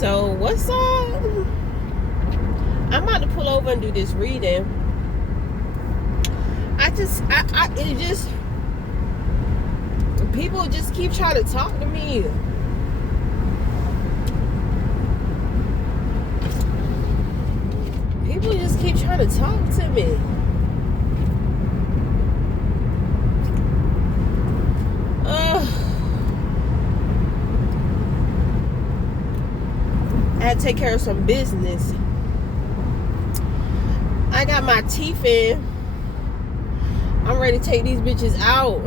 So what's up? I'm about to pull over and do this reading. People just keep trying to talk to me. People just keep trying to talk to me. I had to take care of some business. I got my teeth in. I'm ready to take these bitches out.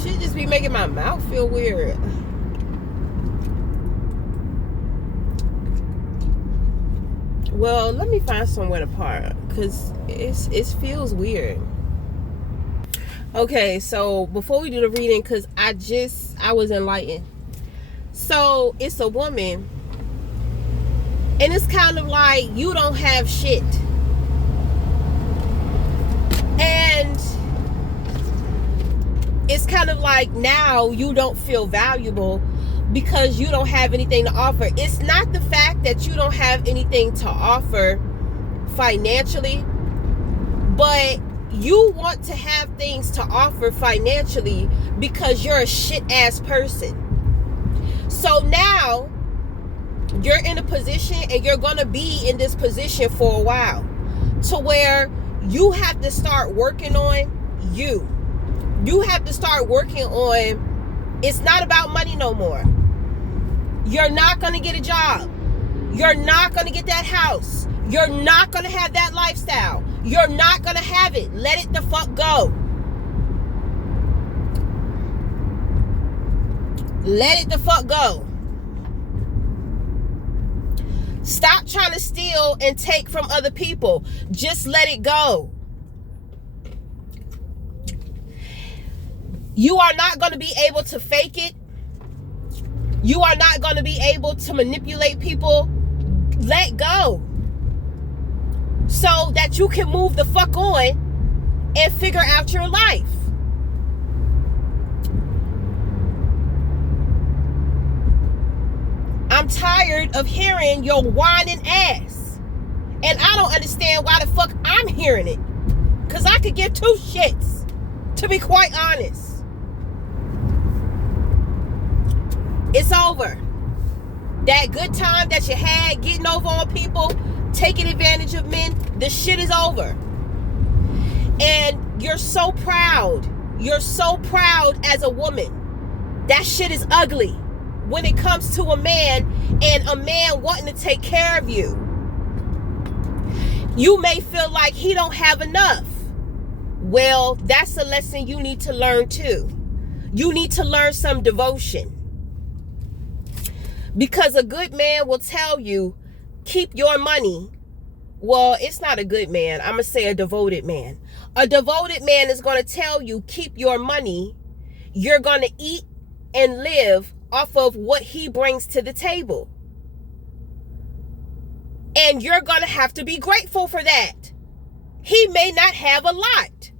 Shit just be making my mouth feel weird. Well, let me find somewhere to park because it feels weird. Okay, so before we do the reading, because I was enlightened. So it's a woman, and it's kind of like you don't have shit, and it's kind of like now you don't feel valuable because you don't have anything to offer. It's not the fact that you don't have anything to offer financially, but you want to have things to offer financially because you're a shit ass person. So now you're in a position, and you're gonna be in this position for a while, to where you have to start working on you. You have to start working on, it's not about money no more. You're not gonna get a job. You're not gonna get that house. You're not gonna have that lifestyle. You're not gonna have it. Let it the fuck go. Let it the fuck go. Stop trying to steal and take from other people. Just let it go. You are not going to be able to fake it. You are not going to be able to manipulate people. Let go. So that you can move the fuck on and figure out your life. I'm tired of hearing your whining ass. And I don't understand why the fuck I'm hearing it. Because I could give two shits, to be quite honest. It's over. That good time that you had getting over on people, taking advantage of men, the shit is over. And you're so proud. You're so proud as a woman. That shit is ugly when it comes to a man, and a man wanting to take care of you. You may feel like he don't have enough. Well, that's a lesson you need to learn too. You need to learn some devotion. Because a good man will tell you, keep your money. Well, it's not a good man. I'm going to say a devoted man. A devoted man is going to tell you, keep your money. You're going to eat and live off of what he brings to the table. And you're going to have to be grateful for that. He may not have a lot.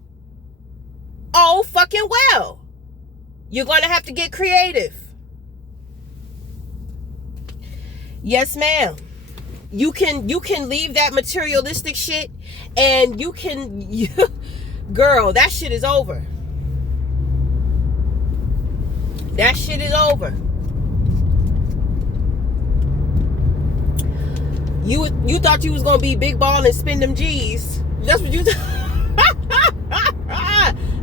Oh, fucking well. You're going to have to get creative. Yes, ma'am. You can leave that materialistic shit, and girl, that shit is over. That shit is over. You thought you was gonna be big ball and spend them G's. That's what you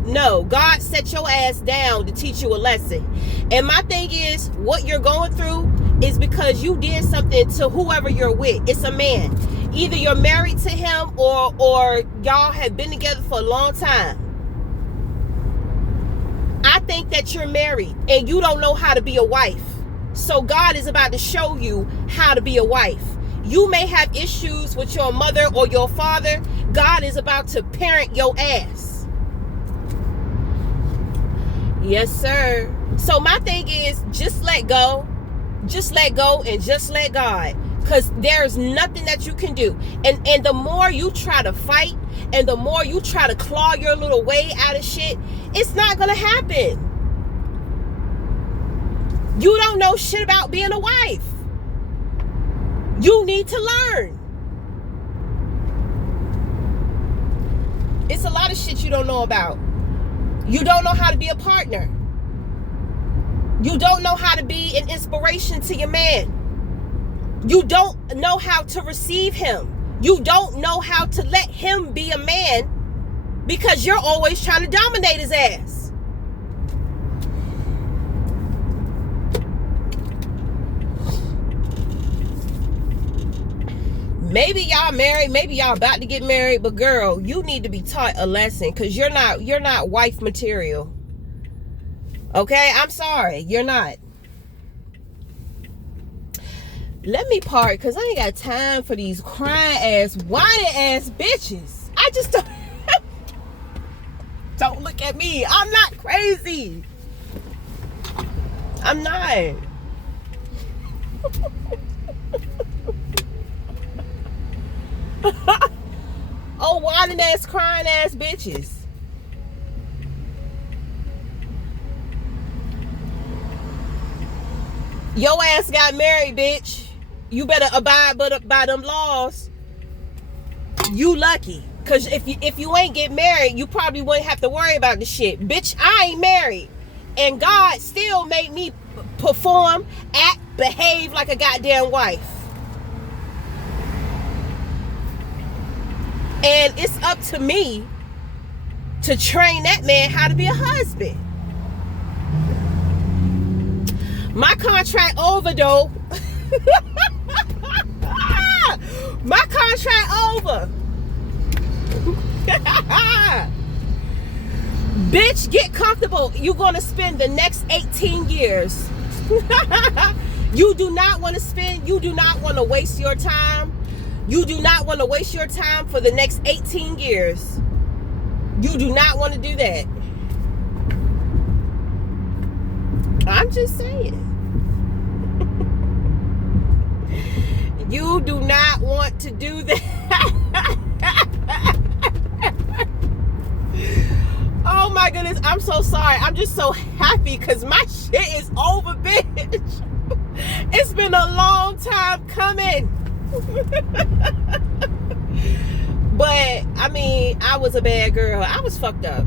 No, God set your ass down to teach you a lesson. And my thing is, what you're going through is because you did something to whoever you're with. It's a man. Either you're married to him or y'all have been together for a long time. I think that you're married and you don't know how to be a wife. So God is about to show you how to be a wife. You may have issues with your mother or your father, God is about to parent your ass. Yes, sir. So my thing is, just let go. Just let go and just let God. Because there's nothing that you can do. And the more you try to fight and the more you try to claw your little way out of shit, it's not going to happen. You don't know shit about being a wife. You need to learn. It's a lot of shit you don't know about. You don't know how to be a partner. You don't know how to be an inspiration to your man. You don't know how to receive him. You don't know how to let him be a man because you're always trying to dominate his ass. Maybe y'all married, maybe y'all about to get married, but girl, you need to be taught a lesson because you're not wife material. Okay, I'm sorry, you're not. Let me park because I ain't got time for these crying ass, whining ass bitches. I just don't. Don't look at me. I'm not crazy. I'm not. Oh, whining ass, crying ass bitches. Your ass got married, bitch. You better abide by them laws. You lucky. Cause if you ain't get married, you probably wouldn't have to worry about the shit. Bitch, I ain't married. And God still made me perform, act, behave like a goddamn wife. And it's up to me to train that man how to be a husband. My contract over, though. My contract over. Bitch, get comfortable. You're going to spend the next 18 years. You do not want to waste your time. You do not want to waste your time for the next 18 years. You do not want to do that. I'm just saying. You do not want to do that. Oh my goodness, I'm so sorry. I'm just so happy because my shit is over, bitch. It's been a long time coming. But I mean, I was a bad girl. I was fucked up.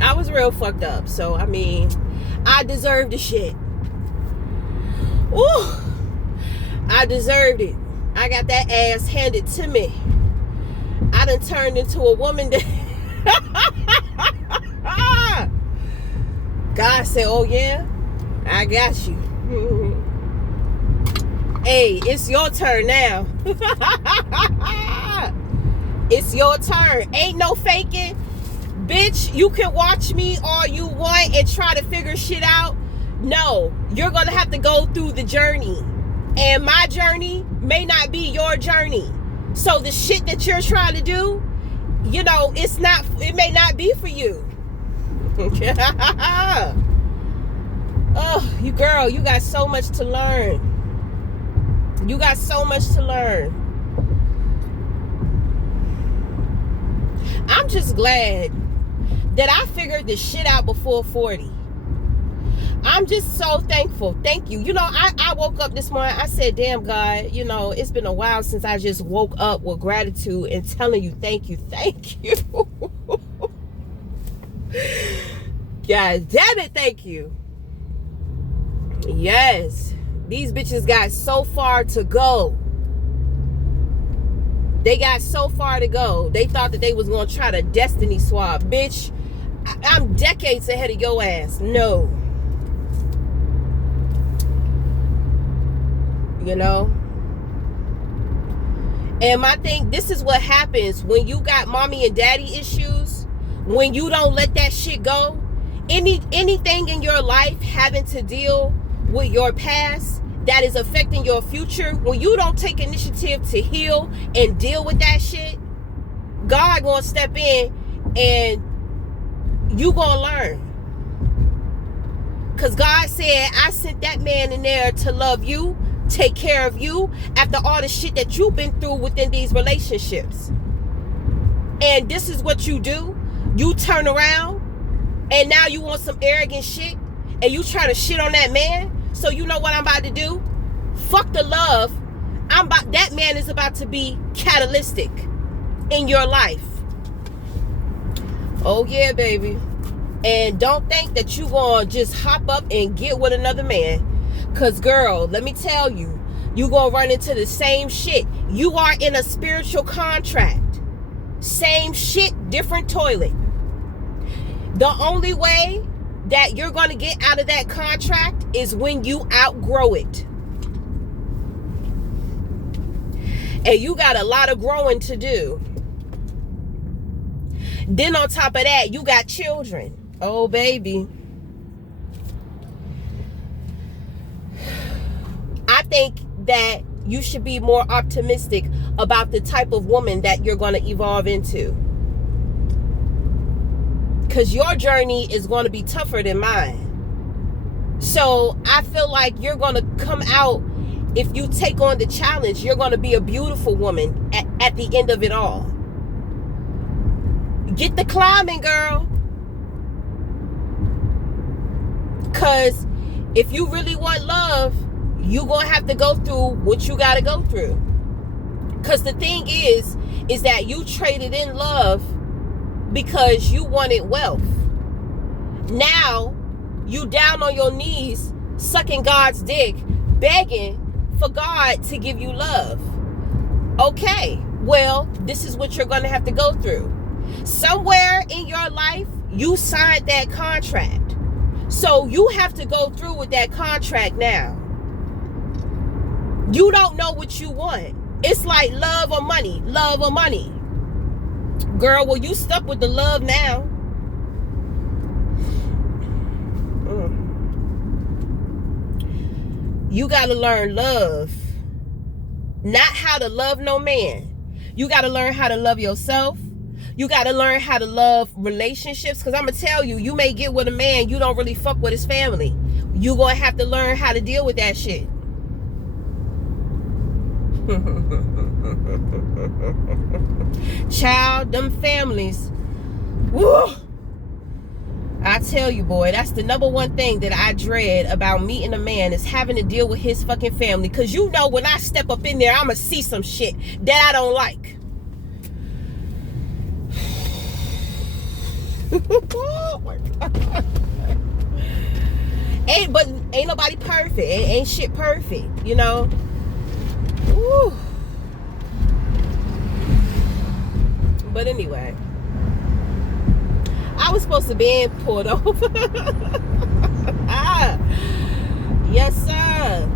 I was real fucked up. So I mean, I deserved the shit. Ooh, I deserved it. I got that ass handed to me. I done turned into a woman that God said, oh yeah, I got you. Hey, it's your turn now. It's your turn. Ain't no faking. Bitch, you can watch me all you want and try to figure shit out. No, you're going to have to go through the journey. And my journey may not be your journey. So the shit that you're trying to do, you know, it may not be for you. Oh, you girl, you got so much to learn. You got so much to learn. I'm just glad that I figured this shit out before 40. I'm just so thankful. Thank you. You know, I woke up this morning. I said, damn, God, you know, it's been a while since I just woke up with gratitude and telling you, thank you. Thank you. God damn it, thank you. Yes. These bitches got so far to go. They got so far to go. They thought that they was going to try to destiny swap. Bitch, I'm decades ahead of your ass. No. You know? And my thing, this is what happens when you got mommy and daddy issues. When you don't let that shit go. Anything in your life having to deal with your past that is affecting your future, when you don't take initiative to heal and deal with that shit, God gonna step in and you gonna learn. Because God said, I sent that man in there to love you, take care of you, after all the shit that you've been through within these relationships. And this is what you do. You turn around and now you want some arrogant shit and you try to shit on that man. So you know what I'm about to do? Fuck the love. That man is about to be catalytic in your life. Oh yeah, baby. And don't think that you gonna just hop up and get with another man. Cause girl, let me tell you, you gonna run into the same shit. You are in a spiritual contract. Same shit, different toilet. The only way that you're gonna get out of that contract is when you outgrow it. And you got a lot of growing to do. Then on top of that, you got children. Oh, baby. I think that you should be more optimistic about the type of woman that you're going to evolve into. Because your journey is going to be tougher than mine. So I feel like you're going to come out, if you take on the challenge, you're going to be a beautiful woman at the end of it all. Get the climbing, girl. Because if you really want love, you're going to have to go through what you got to go through. Because the thing is that you traded in love because you wanted wealth. Now, you down on your knees, sucking God's dick, begging for God to give you love. Okay, well, this is what you're going to have to go through. Somewhere in your life, you signed that contract. So you have to go through with that contract now. You don't know what you want. It's like love or money, love or money. Girl, well, you stuck with the love now. You got to learn love. Not how to love no man. You got to learn how to love yourself. You got to learn how to love relationships. Because I'm going to tell you, you may get with a man, you don't really fuck with his family. You going to have to learn how to deal with that shit. Child, them families. Woo! I tell you, boy, that's the number one thing that I dread about meeting a man is having to deal with his fucking family. Because you know when I step up in there, I'm going to see some shit that I don't like. Oh my God. Ain't nobody perfect. Ain't shit perfect, you know. Woo. But anyway, I was supposed to be pulled over. Yes, sir.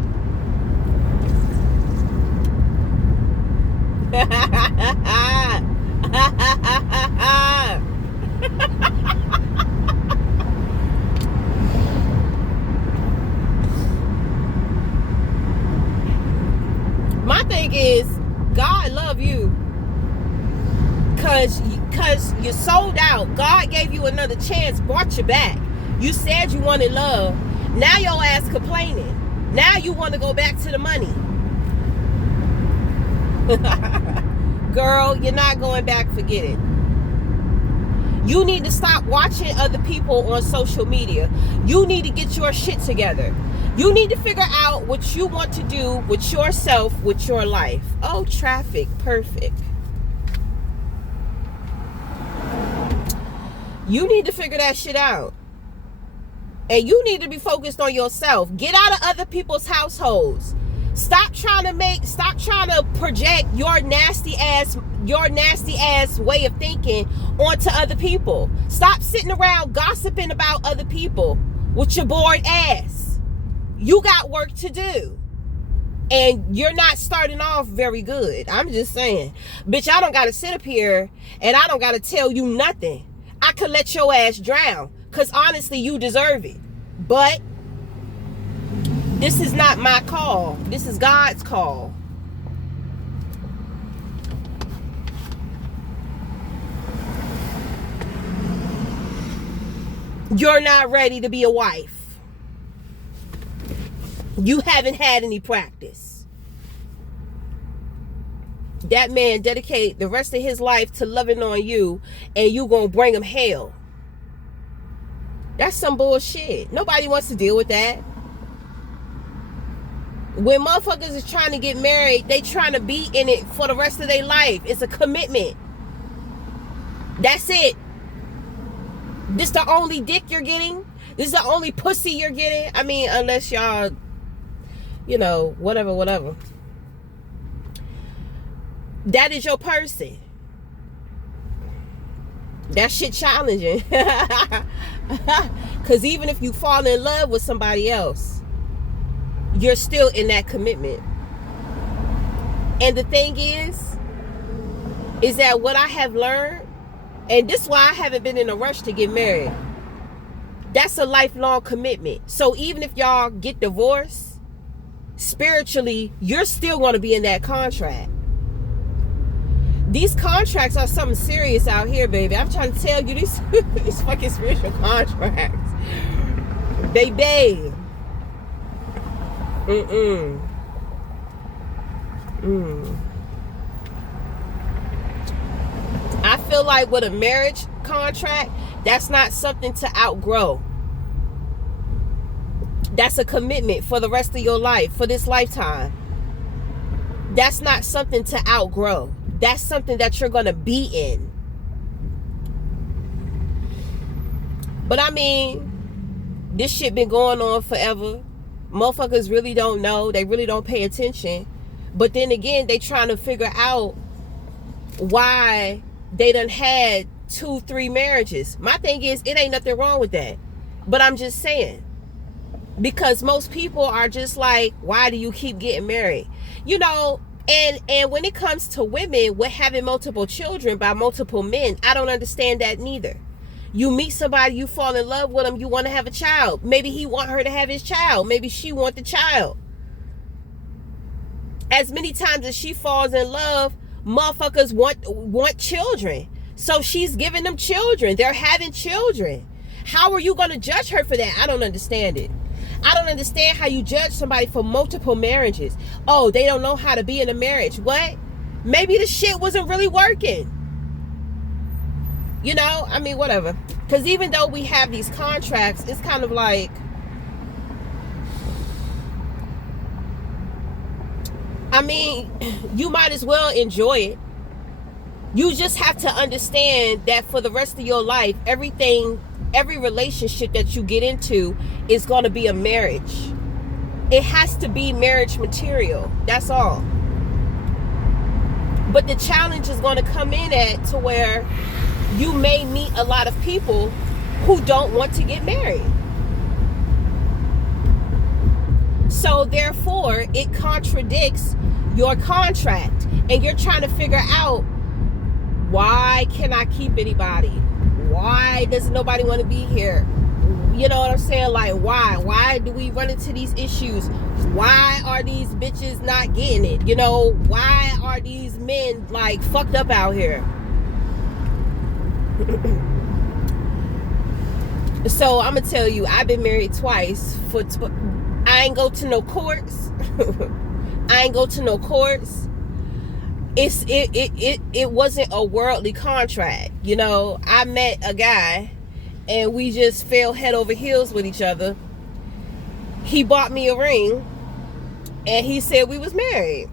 My thing is, God love you because you sold out. God gave you another chance, brought you back. You said you wanted love. Now your ass complaining. Now you want to go back to the money. Girl, you're not going back. Forget it. You need to stop watching other people on social media. You need to get your shit together. You need to figure out what you want to do with yourself, with your life. Oh, traffic. Perfect. You need to figure that shit out. And you need to be focused on yourself. Get out of other people's households. Stop trying to project your nasty ass way of thinking onto other people. Stop sitting around gossiping about other people with your bored ass. You got work to do. And you're not starting off very good. I'm just saying. Bitch, I don't got to sit up here and I don't got to tell you nothing. I could let your ass drown. Because honestly, you deserve it. But this is not my call. This is God's call. You're not ready to be a wife. You haven't had any practice. That man dedicate the rest of his life to loving on you, and you gonna bring him hell. That's some bullshit. Nobody wants to deal with that. When motherfuckers is trying to get married, they trying to be in it for the rest of their life. It's a commitment. That's it. This the only dick you're getting? This is the only pussy you're getting? I mean, unless y'all, you know, whatever. That is your person. That shit challenging. Because even if you fall in love with somebody else, you're still in that commitment. And the thing is that what I have learned, and this is why I haven't been in a rush to get married, that's a lifelong commitment. So even if y'all get divorced, spiritually, you're still going to be in that contract. These contracts are something serious out here, baby. I'm trying to tell you, these fucking spiritual contracts. Baby. I feel like with a marriage contract, that's not something to outgrow. That's a commitment for the rest of your life, for this lifetime. That's not something to outgrow. That's something that you're going to be in. But I mean, this shit been going on forever. Motherfuckers really don't know. They really don't pay attention. But then again, they trying to figure out why they done had 2-3 marriages. My thing is, it ain't nothing wrong with that. But I'm just saying, because most people are just like, why do you keep getting married? You know, and when it comes to women with having multiple children by multiple men, I don't understand that neither. You meet somebody, you fall in love with them, you want to have a child. Maybe he want her to have his child. Maybe she want the child. As many times as she falls in love, motherfuckers want children. So she's giving them children. They're having children. How are you going to judge her for that? I don't understand it. I don't understand how you judge somebody for multiple marriages. Oh, they don't know how to be in a marriage. What? Maybe the shit wasn't really working. You know, I mean, whatever. Because even though we have these contracts, it's kind of like, I mean, you might as well enjoy it. You just have to understand that for the rest of your life, every relationship that you get into is going to be a marriage. It has to be marriage material. That's all. But the challenge is going to come in at to where you may meet a lot of people who don't want to get married. So therefore, it contradicts your contract. And you're trying to figure out, why can't I keep anybody? Why doesn't nobody want to be here? You know what I'm saying? Like, why? Why do we run into these issues? Why are these bitches not getting it? You know, why are these men like fucked up out here? So I'm gonna tell you, I've been married twice. I ain't go to no courts. I ain't go to no courts. It wasn't a worldly contract. You know, I met a guy and we just fell head over heels with each other. He bought me a ring and he said we was married.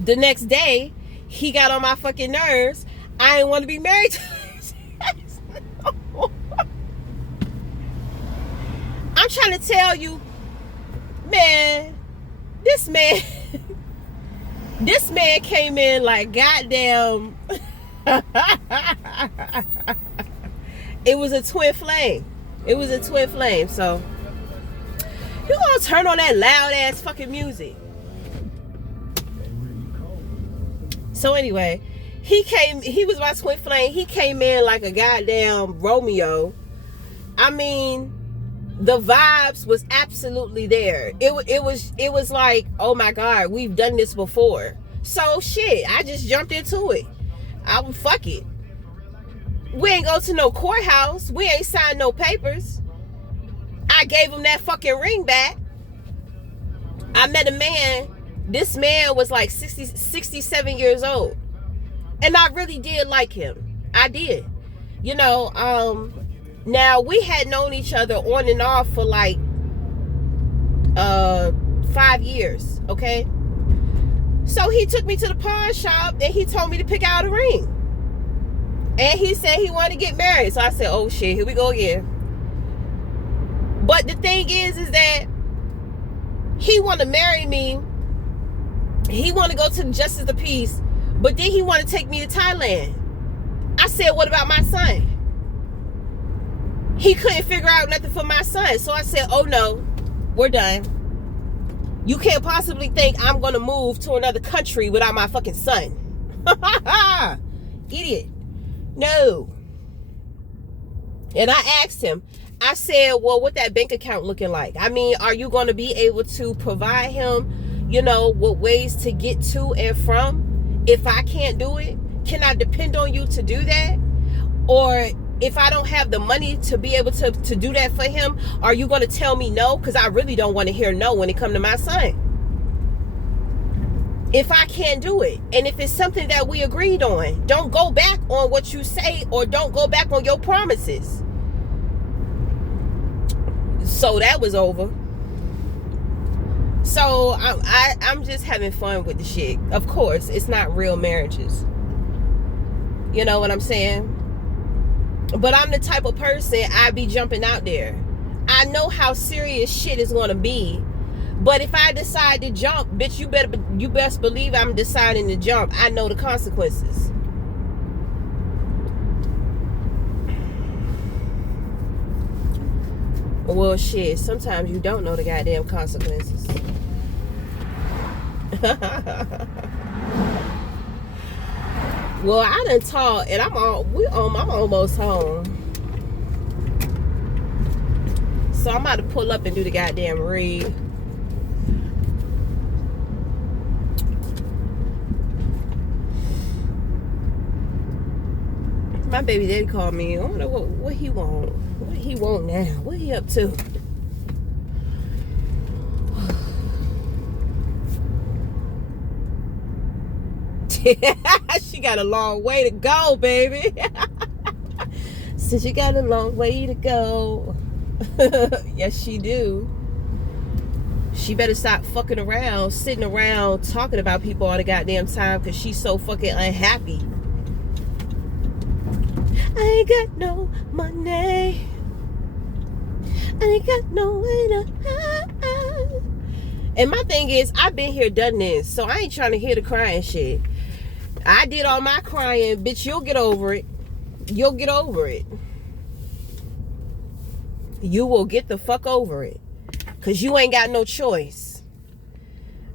The next day, he got on my fucking nerves. I didn't want to be married to I'm trying to tell you, man, this man came in like goddamn. It was a twin flame. It was a twin flame. So you gonna turn on that loud ass fucking music. So anyway, he was my twin flame. He came in like a goddamn Romeo. I mean, the vibes was absolutely there. It was like, oh my God, we've done this before. So shit, I just jumped into it. I would fuck it. We ain't go to no courthouse. We ain't signed no papers. I gave him that fucking ring back. I met a man. This man was like 67 years old. And I really did like him. I did. You know, now we had known each other on and off for like 5 years, okay? So he took me to the pawn shop and he told me to pick out a ring. And he said he wanted to get married. So I said, oh shit, here we go again. But the thing is that he want to marry me. He want to go to the Justice of the Peace. But then he want to take me to Thailand. I said, what about my son? He couldn't figure out nothing for my son. So I said, oh no, we're done. You can't possibly think I'm going to move to another country without my fucking son. Idiot. No. And I asked him, I said, well, what that bank account looking like? I mean, are you going to be able to provide him, you know, with ways to get to and from? If I can't do it, can I depend on you to do that? Or if I don't have the money to be able to do that for him, are you going to tell me no? Because I really don't want to hear no when it comes to my son. If I can't do it, and if it's something that we agreed on, don't go back on what you say, or don't go back on your promises. So that was over. So I'm just having fun with the shit. Of course, it's not real marriages. You know what I'm saying? But I'm the type of person, I be jumping out there. I know how serious shit is going to be. But if I decide to jump, bitch, you best believe I'm deciding to jump. I know the consequences. Well, shit, sometimes you don't know the goddamn consequences. Well, I done taught, and I'm almost home. So I'm about to pull up and do the goddamn read. My baby daddy called me. I wonder what he want. What he want now? What he up to? She got a long way to go, baby. Since you got a long way to go. Yes, she do. She better stop fucking around, sitting around talking about people all the goddamn time, because she's so fucking unhappy. I ain't got no money. I ain't got no way to hide. And my thing is, I've been here, done this, so I ain't trying to hear the crying shit. I did all my crying, bitch. You'll get over it. You'll get over it. You will get the fuck over it. Because you ain't got no choice.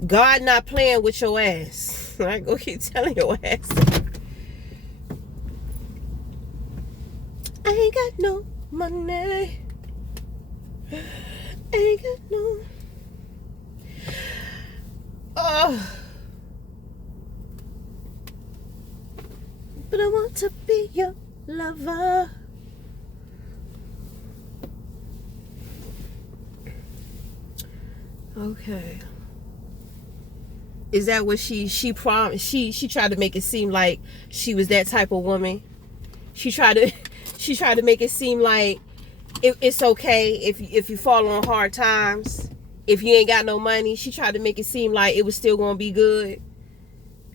God not playing with your ass. I go keep telling your ass. I ain't got no money. I ain't got no. Oh. But I want to be your lover. Okay. Is that what she promised? She tried to make it seem like she was that type of woman. She tried to make it seem like it's okay if you fall on hard times. If you ain't got no money, she tried to make it seem like it was still gonna be good.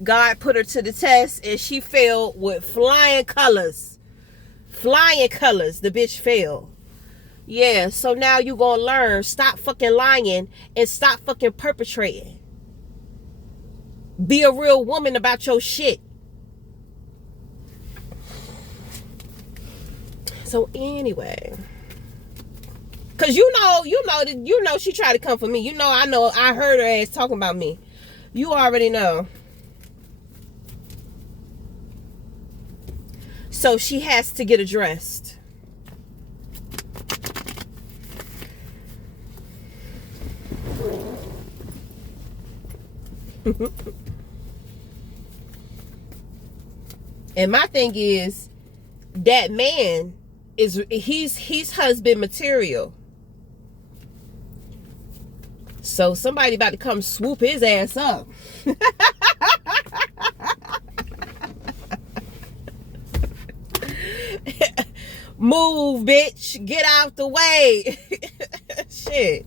God put her to the test and she failed with flying colors. Flying colors, the bitch failed. Yeah, so now you gonna learn. Stop fucking lying and stop fucking perpetrating. Be a real woman about your shit. So anyway, cause you know she tried to come for me. I heard her ass talking about me. You already know. So she has to get addressed. And my thing is, that man he's husband material. So somebody about to come swoop his ass up. Move, bitch. Get out the way. Shit.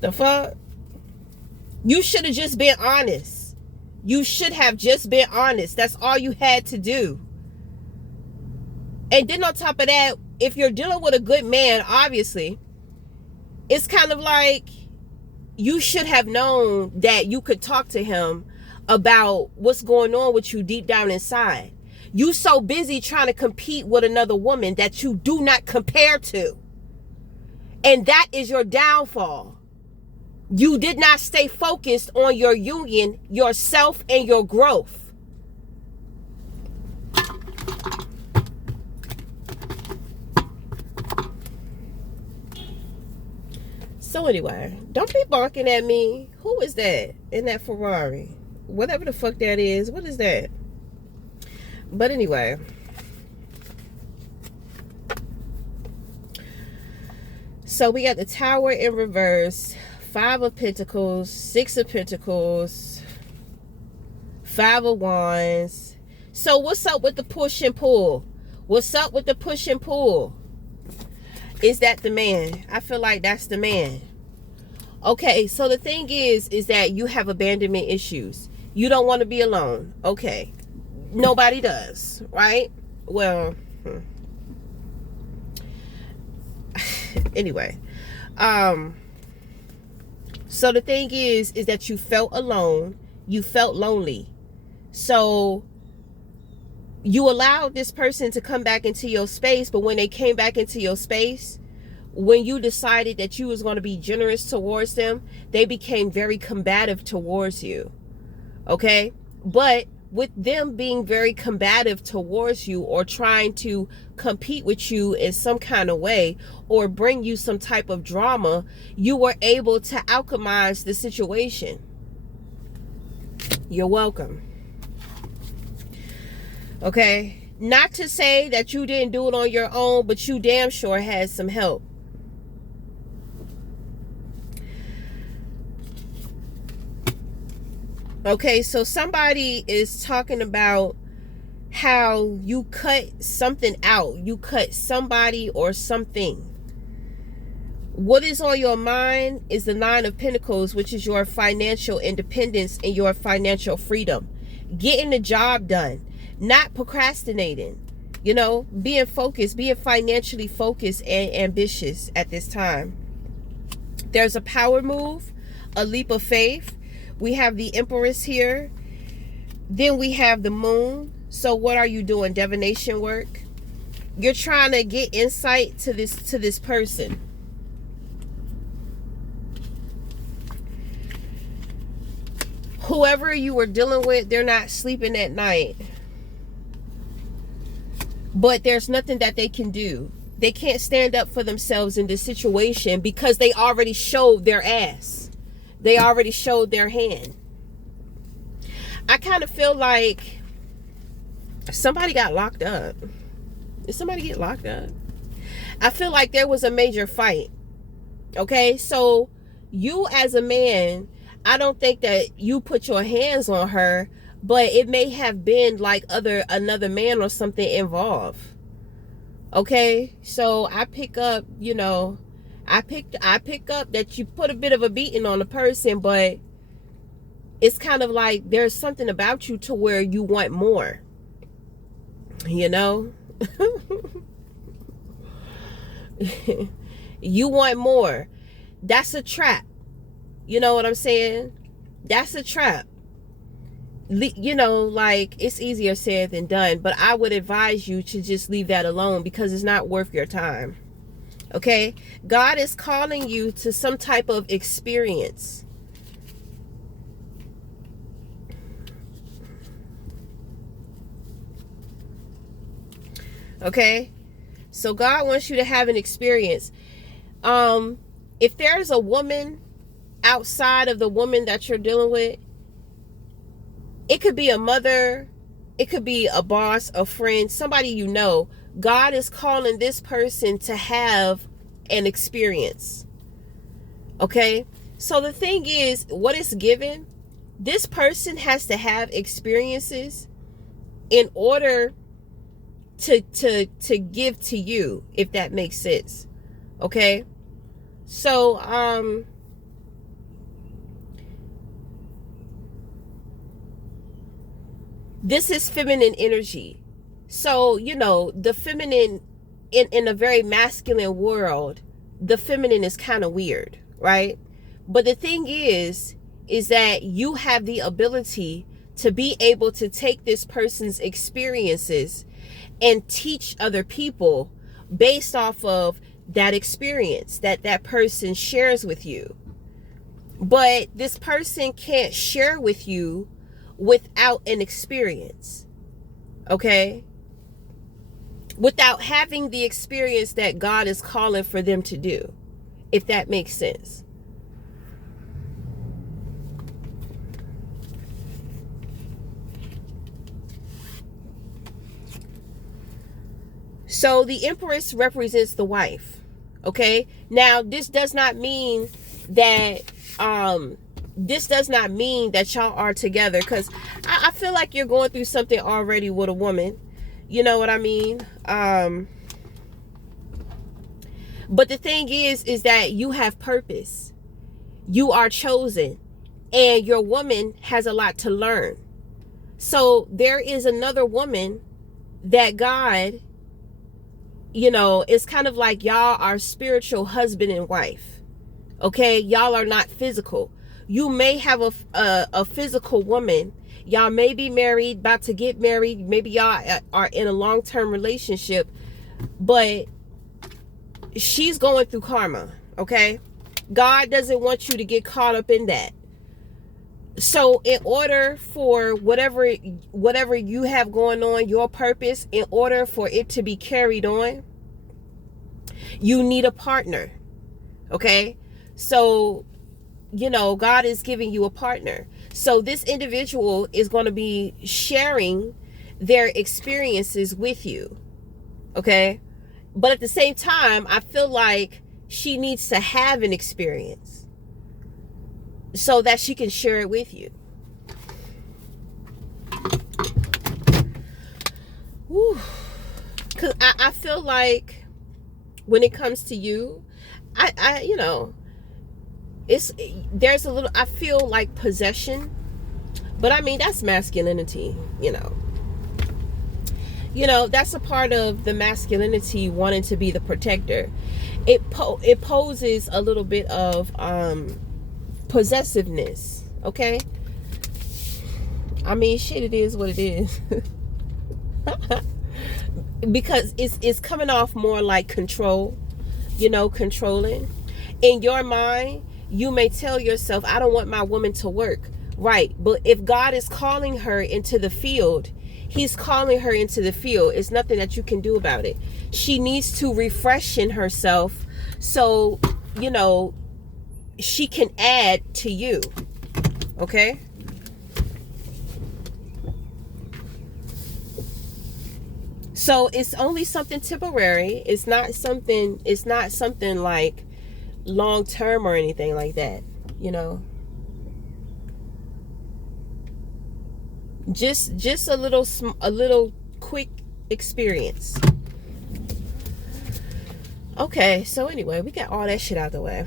The fuck? You should have just been honest. You should have just been honest. That's all you had to do. And then on top of that, if you're dealing with a good man, obviously, it's kind of like you should have known that you could talk to him about what's going on with you deep down inside. You so busy trying to compete with another woman that you do not compare to. And that is your downfall. You did not stay focused on your union, yourself, and your growth. So anyway, don't be barking at me. Who is that in that Ferrari? Whatever the fuck that is. What is that? But anyway. So we got the Tower in reverse. 5 of Pentacles. 6 of Pentacles. 5 of Wands. So what's up with the push and pull? What's up with the push and pull? Is that the man? I feel like that's the man. Okay, so the thing is that you have abandonment issues. You don't want to be alone. Okay. Nobody does, right? Well, anyway. So the thing is that you felt alone. You felt lonely. So you allowed this person to come back into your space, but when they came back into your space, when you decided that you was going to be generous towards them, they became very combative towards you. Okay? But with them being very combative towards you or trying to compete with you in some kind of way or bring you some type of drama, you were able to alchemize the situation. You're welcome. Okay? Not to say that you didn't do it on your own, but you damn sure had some help. Okay, so somebody is talking about how you cut something out. You cut somebody or something. What is on your mind is the 9 of Pentacles, which is your financial independence and your financial freedom. Getting the job done. Not procrastinating. You know, being focused, being financially focused and ambitious at this time. There's a power move, a leap of faith. We have the Empress here. Then we have the Moon. So what are you doing? Divination work. You're trying to get insight to this person. Whoever you were dealing with, they're not sleeping at night. But there's nothing that they can do. They can't stand up for themselves in this situation because they already showed their ass. They already showed their hand. I kind of feel like somebody got locked up. Did somebody get locked up? I feel like there was a major fight. Okay, so you as a man, I don't think that you put your hands on her, but it may have been like another man or something involved. Okay, so I pick up, you know, I pick up that you put a bit of a beating on the person, but it's kind of like there's something about you to where you want more. You know? You want more. That's a trap. You know what I'm saying? That's a trap. You know, like, it's easier said than done, but I would advise you to just leave that alone because it's not worth your time. Okay? God is calling you to some type of experience. Okay? So God wants you to have an experience. If there's a woman outside of the woman that you're dealing with, it could be a mother, It could be a boss, a friend, somebody you know. God is calling this person to have an experience. Okay? So the thing is, what is given, this person has to have experiences in order to give to you, if that makes sense. Okay? So this is feminine energy. So, you know, the feminine in a very masculine world, the feminine is kind of weird, right? But the thing is that you have the ability to be able to take this person's experiences and teach other people based off of that experience that person shares with you. But this person can't share with you without an experience. Okay? Without having the experience that God is calling for them to do, if that makes sense. So the Empress represents the wife. Okay? Now, this does not mean that y'all are together, because I feel like you're going through something already with a woman. You know what I mean? But the thing is that you have purpose. You are chosen. And your woman has a lot to learn. So there is another woman that God, you know, it's kind of like y'all are spiritual husband and wife. Okay? Y'all are not physical. You may have a physical woman. Y'all may be married, about to get married. Maybe y'all are in a long-term relationship. But she's going through karma. Okay? God doesn't want you to get caught up in that. So in order for whatever you have going on, your purpose, in order for it to be carried on, you need a partner. Okay? So, you know, God is giving you a partner. So this individual is going to be sharing their experiences with you. Okay? But at the same time, I feel like she needs to have an experience so that she can share it with you. Whew. 'Cause I feel like when it comes to you, I you know, there's a little, I feel like possession, but I mean, that's masculinity, you know. You know, that's a part of the masculinity, wanting to be the protector. It poses a little bit of possessiveness. Okay? I mean, shit, it is what it is. Because it's coming off more like control, you know, controlling. In your mind, you may tell yourself, I don't want my woman to work. Right. But if God is calling her into the field, He's calling her into the field. It's nothing that you can do about it. She needs to refresh in herself so, you know, she can add to you. Okay? So it's only something temporary. It's not something like long term or anything like that, you know. Just a little quick experience. Okay, so anyway, we got all that shit out the way.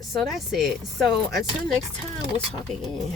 So that's it. So until next time, we'll talk again.